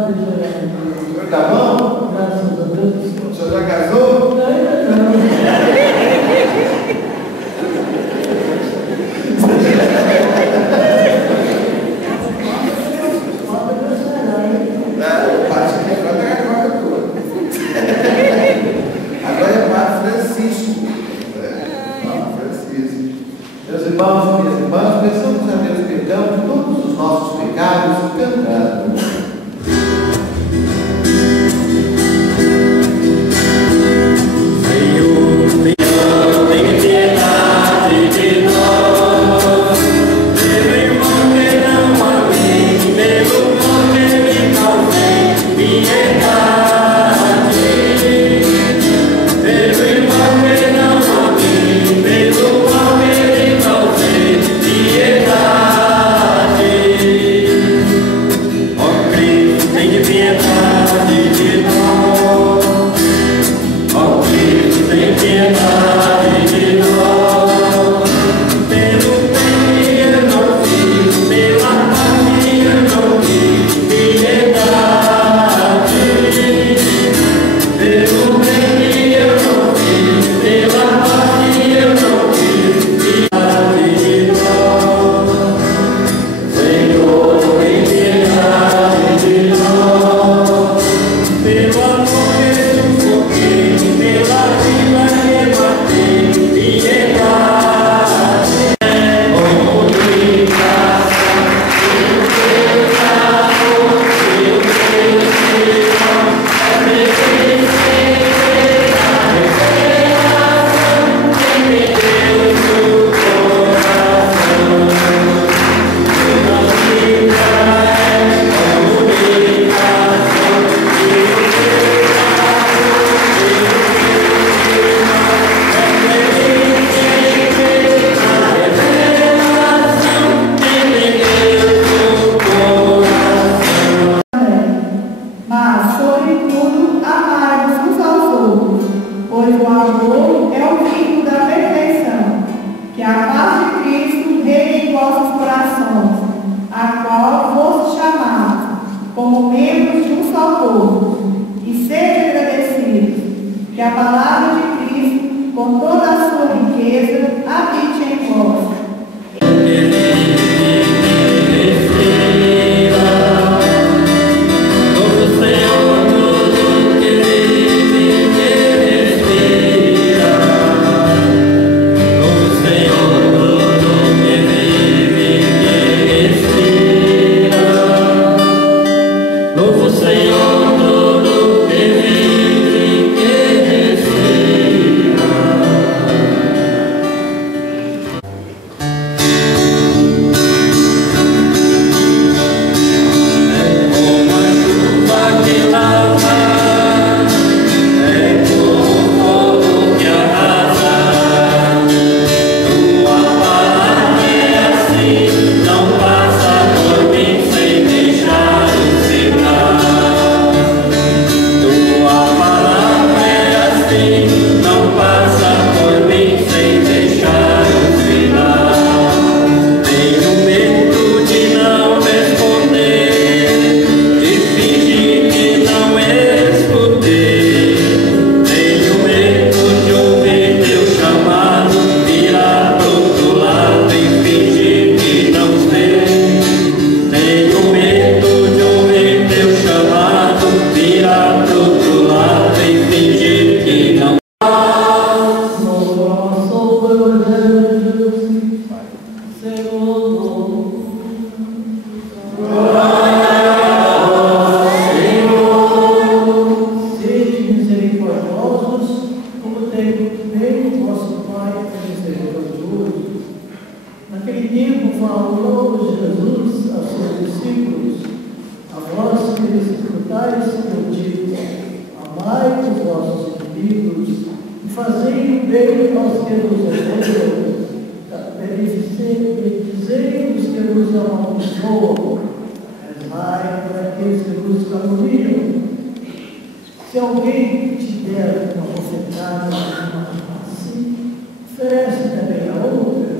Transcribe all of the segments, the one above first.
O senhor tá bom? Graças a Deus. O senhor já casou? Ainda não. Agora é Padre Francisco. Meus irmãos e minhas irmãs, peçamos a Deus perdão de todos os nossos pecados cantando. Se alguém te der uma bofetada, assim, oferece também a outra.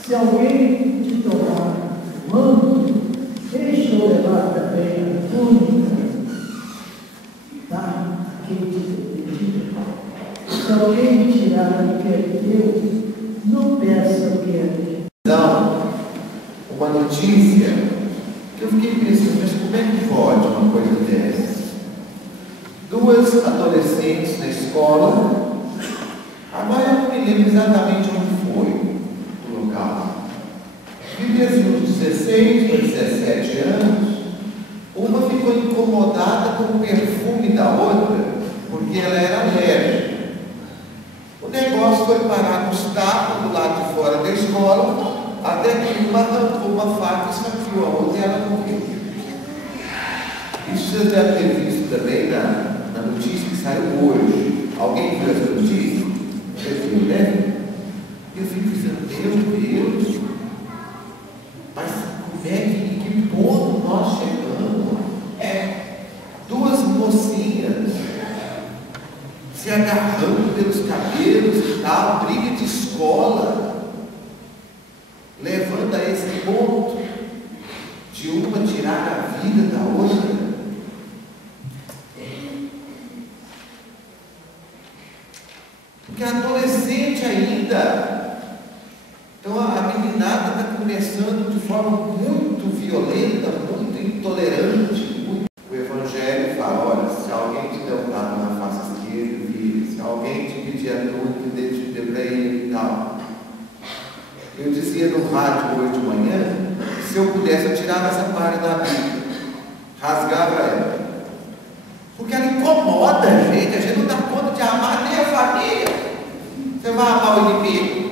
Se alguém te tomar o manto, deixa eu levar também a Se alguém tirar o que é teu, não peça o que é teu. Então, uma notícia que eu fiquei pensando, mas como é que pode uma coisa dessa? Duas adolescentes na escola, agora eu não me lembro exatamente onde foi o local. Devia ser uns 16 ou 17 anos. Uma ficou incomodada com o perfume da outra, porque ela era alérgica. O negócio foi parar no estábulo do lado de fora da escola, até que uma arrancou uma faca e esfaqueou a outra e ela morreu. Isso vocês devem ter visto também na notícia que saiu hoje. Alguém viu essa notícia? Você viu, né? Eu fico pensando, meu Deus, mas como é que ponto nós chegamos? Duas mocinhas se agarrando pelos cabelos e tal, briga de escola, levando a esse ponto de uma tirar a vida da outra. Porque adolescente ainda, então a meninada está começando de forma muito violenta, muito intolerante. O Evangelho fala, olha, se alguém te der um tapa na face esquerda, vire. Se alguém te pedir a túnica, dê para ele e tal. Eu dizia no rádio hoje de manhã, se eu pudesse, eu tirava essa parte da Bíblia, rasgava ela. Porque ela incomoda a gente não dá conta de amar nem a família. Você vai amar o inimigo?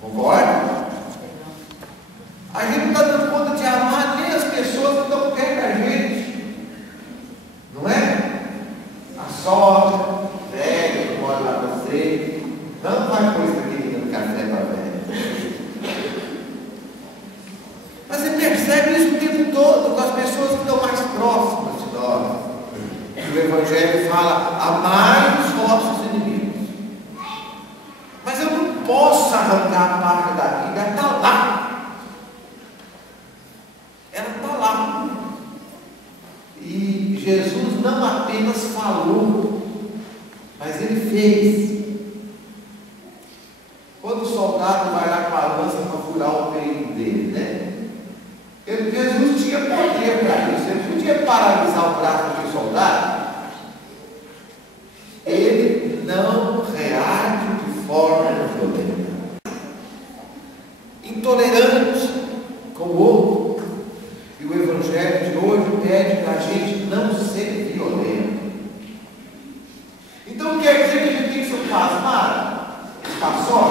Concorda? A gente não está dando conta de amar nem as pessoas que estão perto da gente. Não é? A sogra, velha, que mora lá com você, não vai pôr isso aqui no café para velho. Mas você percebe isso o tempo todo com as pessoas que estão mais próximas de nós. O Evangelho fala, amai os vossos inimigos. Mas eu não posso arrancar a marca da Bíblia, ela está lá. Ela está lá. E Jesus não apenas falou, mas ele fez. Quando o soldado vai lá com a lança para furar o peito dele, né? Jesus tinha poder para isso. Ele podia paralisar o braço do soldado. Ele não reage de forma violenta, intolerante com o outro. E o Evangelho de hoje pede para a gente não ser violento. Então quer dizer que a gente tem que ser pasmado? Passou?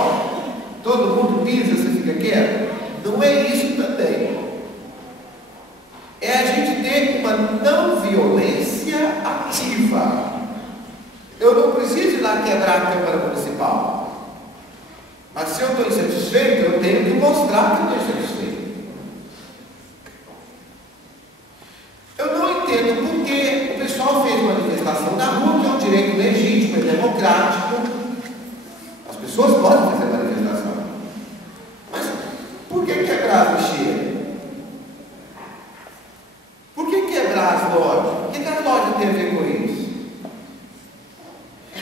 Todo mundo pisa, você fica quieto? Não é isso também. É a gente ter uma não violência ativa. Eu não preciso ir lá quebrar a Câmara Municipal. Mas se eu estou insatisfeito, eu tenho que mostrar que eu estou insatisfeito. Eu não entendo porque o pessoal fez manifestação na rua, que é um direito legítimo e democrático. As pessoas podem fazer manifestação. Mas por que quebrar as lixeiras? Por que quebrar as lojas? O que a loja tem a ver com isso?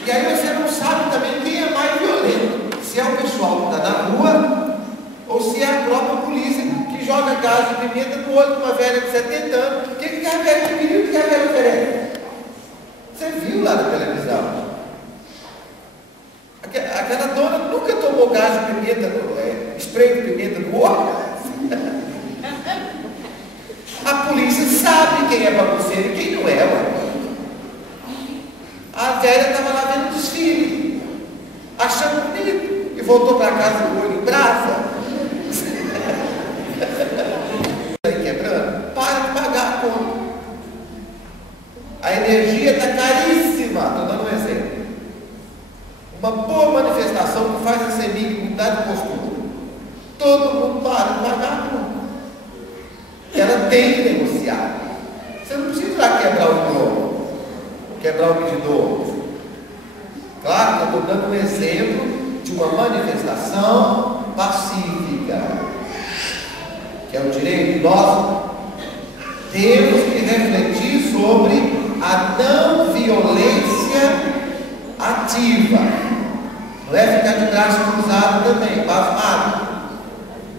E aí você não sabe também quem é mais violento. Se é o pessoal que está na rua, ou se é a própria polícia que joga gás de pimenta no olho de uma velha de 70 anos. O que a velha pediu? O que a velha oferece? Você viu lá na televisão? Aquela dona nunca tomou gás de pimenta, spray de pimenta no olho. A polícia sabe quem é bagunceiro e quem não é, ué. A velha estava lá vendo o desfile, achando bonito, e voltou para casa com o olho em brasa. Está quebrando? Para de pagar a conta. A energia está caríssima. Estou dando um exemplo. Uma boa manifestação que faz a CEMIG mudar de postura. Todo mundo para de pagar a conta. Ela tem que negociar. Você não precisa ir lá quebrar o globo, quebrar o medidor. Claro que eu estou dando um exemplo de uma manifestação pacífica, que é o direito nosso. Temos que refletir sobre a a não violência ativa. Não é ficar de braço cruzado também, pasmado,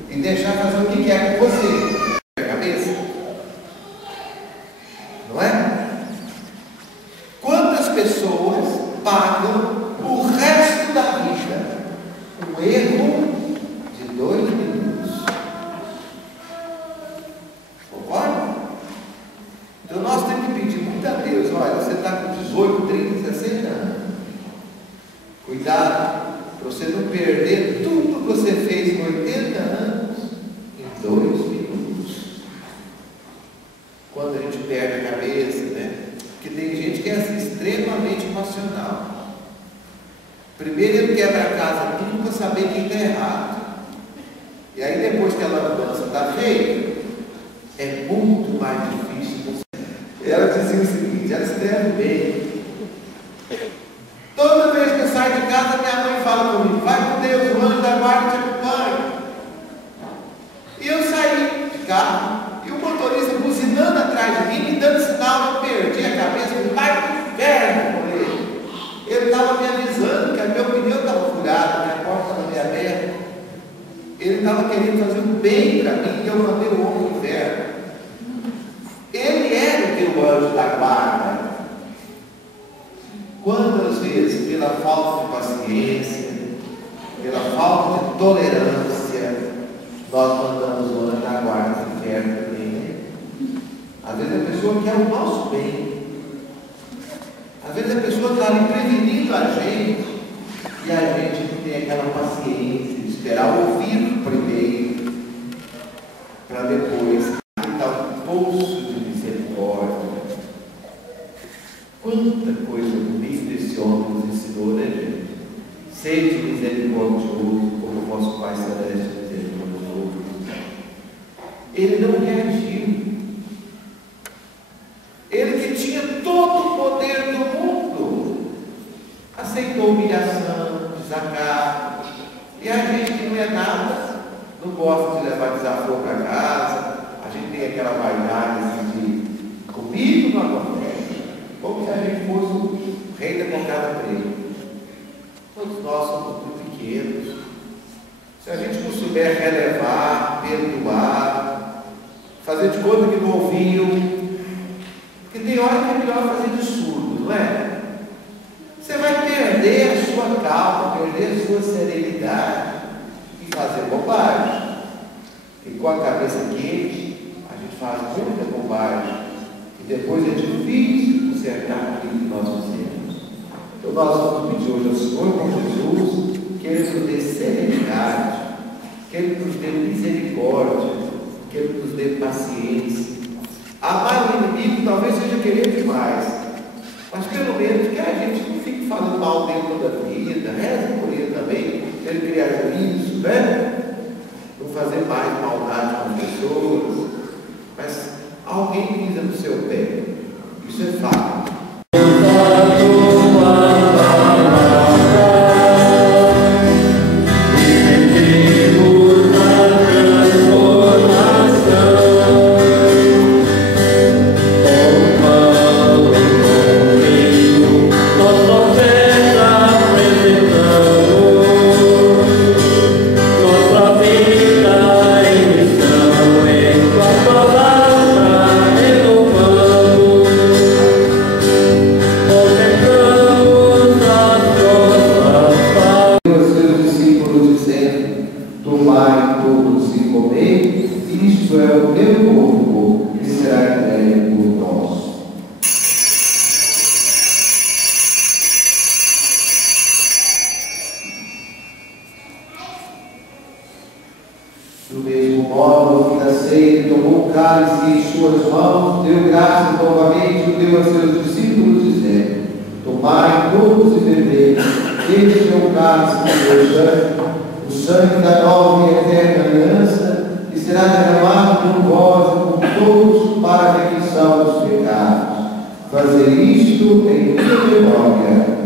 e deixar fazer o que quer com você. A cabeça. Não é? Quantas pessoas pagam o resto da vida um erro de 2 minutos? Concorda? Então nós temos que pedir muito a Deus. Olha, você está com 18, 30, 60 anos. Cuidado para você não perder tudo que você fez com 80 anos em 2 minutos. Quando a gente perde a cabeça, né? Porque tem gente que é assim, extremamente passional. Primeiro ele quebra a casa tudo para saber quem está errado. E aí depois que a lambança está feita, é muito mais difícil você. Ela dizia o seguinte, ela escreve bem. Toda vez que eu saio de casa, minha mãe fala comigo, vai com Deus, o anjo da guarda te acompanha. E eu saí de carro, e o motorista buzinando atrás de mim, me dando sinal, eu perdi a cabeça, vai pro inferno com ele. Ele estava me avisando que meu pneu estava furado, minha porta estava meio aberta. Ele estava querendo fazer um bem para mim, e eu mandei o homem pro inferno. Ele era o teu anjo da guarda. Quantas vezes, pela falta de paciência, pela falta de tolerância, nós mandamos o anjo da guarda para o inferno também? Às vezes a pessoa quer o nosso bem. Às vezes a pessoa está ali prevenindo a gente e a gente não tem aquela paciência de esperar ouvir primeiro para depois dar um pulso de misericórdia. Quanta coisa bonita esse homem nos ensinou, né, gente? Sede misericordioso, como o vosso Pai Celeste é misericordioso. Ele não reagiu. Ele que tinha todo o poder do mundo, aceitou humilhação, desacato. E a gente que não é nada, não gosta de levar desaforo para casa, a gente tem aquela vaidade assim de comigo não acontece. Como se a gente fosse o rei da cocada preta. Todos nós somos muito pequenos. Se a gente não souber relevar, perdoar, fazer de conta que não ouviu, porque tem hora que é melhor fazer de surdo, não é? Você vai perder a sua calma, perder a sua serenidade e fazer bobagem. E com a cabeça quente, a gente faz muita bobagem. E depois é difícil consertar aquilo que nós fizemos. Então nós vamos pedir hoje ao Senhor, com Jesus, que Ele nos dê serenidade, que Ele nos dê misericórdia, que Ele nos dê paciência. Amar o inimigo talvez seja querer demais, mas pelo menos que a gente não fique falando mal dele toda a vida, reze por ele também, ele criar juízo, né? Não fazer mais maldade com as pessoas, mas alguém pisa no seu pé, isso é fato. Do mesmo modo, que da ceia, tomou o cálice em suas mãos, deu graças novamente e deu a seus discípulos, dizendo: tomai todos e bebei, este é o cálice do meu sangue, o sangue da nova e eterna aliança, que será derramado por vós e por todos para a remissão dos pecados. Fazer isto em minha memória.